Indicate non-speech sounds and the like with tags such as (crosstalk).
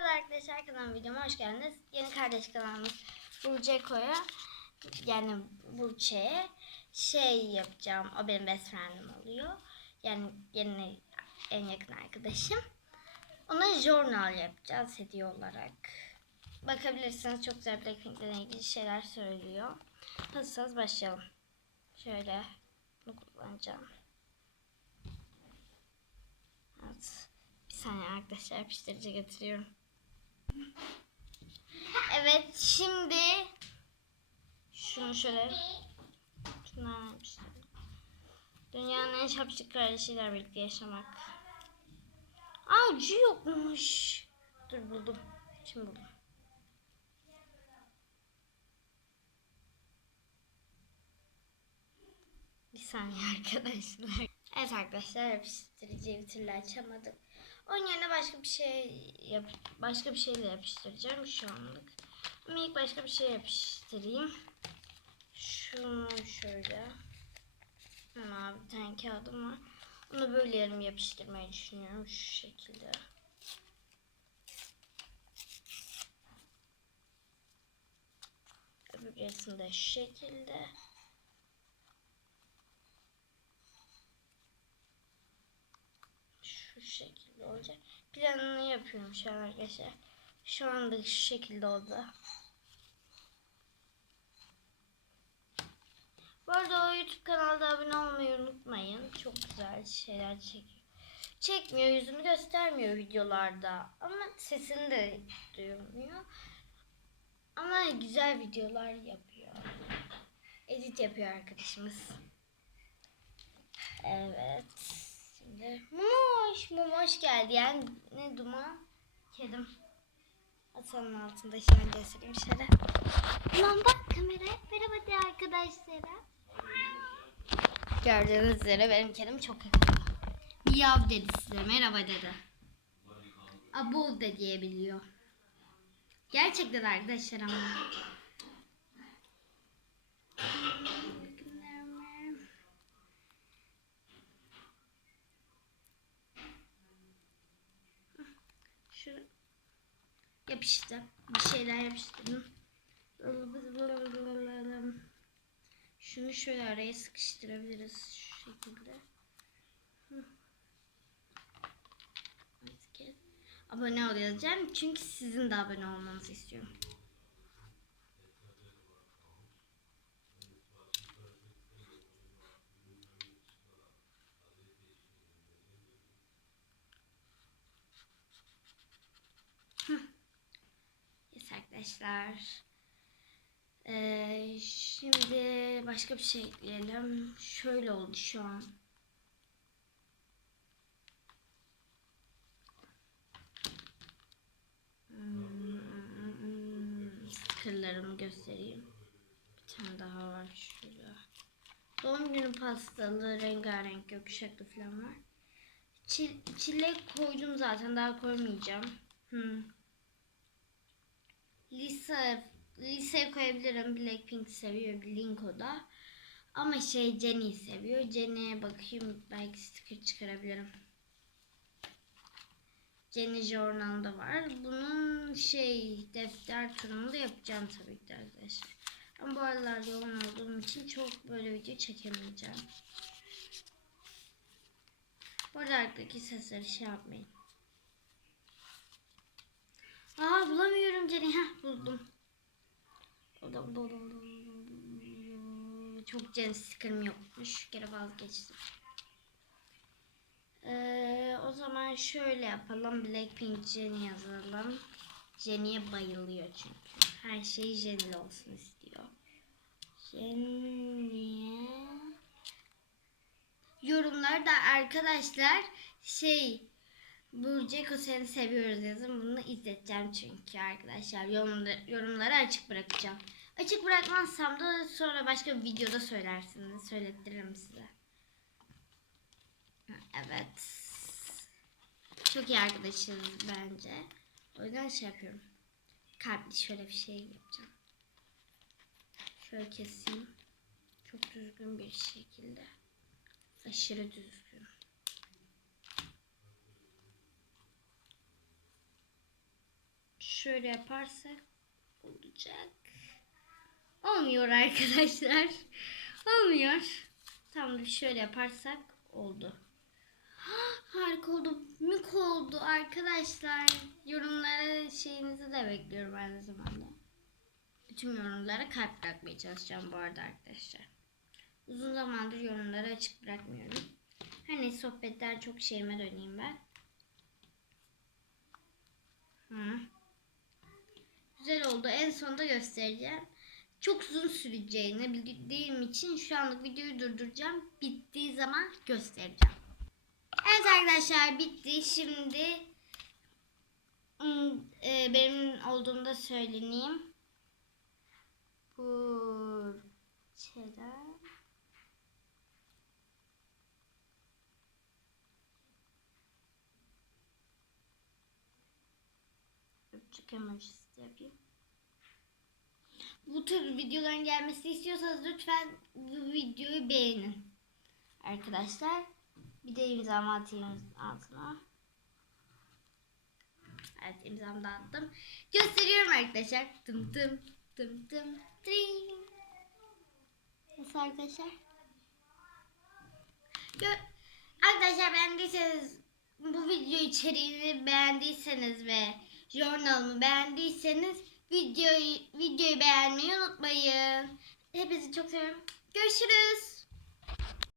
Merhaba arkadaşlar kanalıma videoma hoş geldiniz. Yeni kardeş kanalımız Burceko'ya yani Burçe'ye şey yapacağım. O benim best friend'im oluyor. Yani yeni en yakın arkadaşım. Ona journal yapacağız hediye olarak. Bakabilirsiniz çok güzel Blackpink'le ilgili şeyler söylüyor. Hazırsanız başlayalım. Şöyle bunu kullanacağım. Evet. Bir saniye arkadaşlar yapıştırıcı getiriyorum. Evet şimdi şunu şöyle. Dünyanın en şapşık kardeşiyle birlikte yaşamak. Aa yokmuş. Dur buldum. Şimdi buldum. Bir saniye arkadaşlar. Evet arkadaşlar yapıştırıcıyı bir türlü açamadık. Onun yerine başka bir şey yap başka bir şeyle yapıştıracağım şu anlık. Ama ilk başka bir şey yapıştırayım. Şunu şöyle. Ama bir tane kağıdım var. Onu böyle yarım yapıştırmayı düşünüyorum şu şekilde. Öbür yarısını da şu şekilde. şu şekilde olacak. Planını yapıyorum şu an arkadaşlar. Şu anda şu şekilde oldu. Bu arada o YouTube kanalda abone olmayı unutmayın. Çok güzel şeyler çekiyor. Çekmiyor, yüzünü göstermiyor videolarda. Ama sesini de duyulmuyor. Ama güzel videolar yapıyor. Edit yapıyor arkadaşımız. Evet. Şimdi Mumoş, Mumoş geldi. Yani ne duman? Kedim. Masanın altında şu an göstereyim şöyle. Ulan bak kameraya. Merhaba de arkadaşlara. Gördüğünüz üzere benim kedim çok yakın. Miyav dedi size. Merhaba dedi. Abo da diyebiliyor. Gerçekten arkadaşlar ama. Şu yapıştı. Bir şeyler yapıştırdım. Şunu şöyle araya sıkıştırabiliriz şu şekilde. Abone ol yazacağım çünkü sizin de abone olmanızı istiyorum. Arkadaşlar. Ee, şimdi başka bir şey ekleyelim. Şöyle oldu şu an. Hmm, göstereyim. Bir tane daha var şurada. Doğum günü pastalı, rengarenk, gökkuşaklı falan var. Çil, çilek koydum zaten daha koymayacağım. Hmm. Lisa Lisa'yı koyabilirim. Blackpink seviyor. Linko da. Ama şey Jenny seviyor. Jenny'e bakayım. Belki sticker çıkarabilirim. Jenny Journal'da var. Bunun şey defter turunu da yapacağım tabii ki arkadaşlar. Ama bu aralar yoğun olduğum için çok böyle video çekemeyeceğim. Bu arada arkadaki sesleri şey yapmayın. Aa bulamıyorum Jenny. Heh buldum. Çok Jenny sticker'ım yokmuş. Kere vazgeçtim. Ee, o zaman şöyle yapalım. Blackpink Jenny yazalım. Jenny'e bayılıyor çünkü. Her şey Jenny olsun istiyor. Jenny'e yorumlarda arkadaşlar şey Burceko seni seviyoruz yazın. Bunu izleteceğim çünkü arkadaşlar. Yorumları açık bırakacağım. Açık bırakmazsam da sonra başka bir videoda söylersiniz. Söylettiririm size. Evet. Çok iyi arkadaşız bence. O yüzden şey yapıyorum. Kalpli şöyle bir şey yapacağım. Şöyle keseyim. Çok düzgün bir şekilde. Aşırı düzgün. Şöyle yaparsak olacak. Olmuyor arkadaşlar. Olmuyor. Tamam şöyle yaparsak oldu. (gasps) Harika oldu. Mük oldu arkadaşlar. Yorumlara şeyinizi de bekliyorum aynı zamanda. Bütün yorumlara kalp bırakmaya çalışacağım bu arada arkadaşlar. Uzun zamandır yorumları açık bırakmıyorum. Neyse sohbetler çok şeyime döneyim ben. Hı. Güzel oldu. En sonunda göstereceğim. Çok uzun süreceğini bildiğim için şu anlık videoyu durduracağım. Bittiği zaman göstereceğim. Evet arkadaşlar bitti. Şimdi ım, e, benim olduğunu da söyleneyim. Bu şeyler. Öpücük yapayım. Bu tür videoların gelmesini istiyorsanız lütfen bu videoyu beğenin. Arkadaşlar. Bir de imzamı atayım altına. Evet imzamı da attım. Gösteriyorum arkadaşlar. Dım dım dım dım tring. Nasıl arkadaşlar? Gö- arkadaşlar beğendiyseniz bu video içeriğini beğendiyseniz ve journalımı beğendiyseniz videoyu videoyu beğenmeyi unutmayın. Hepinizi çok seviyorum. Görüşürüz.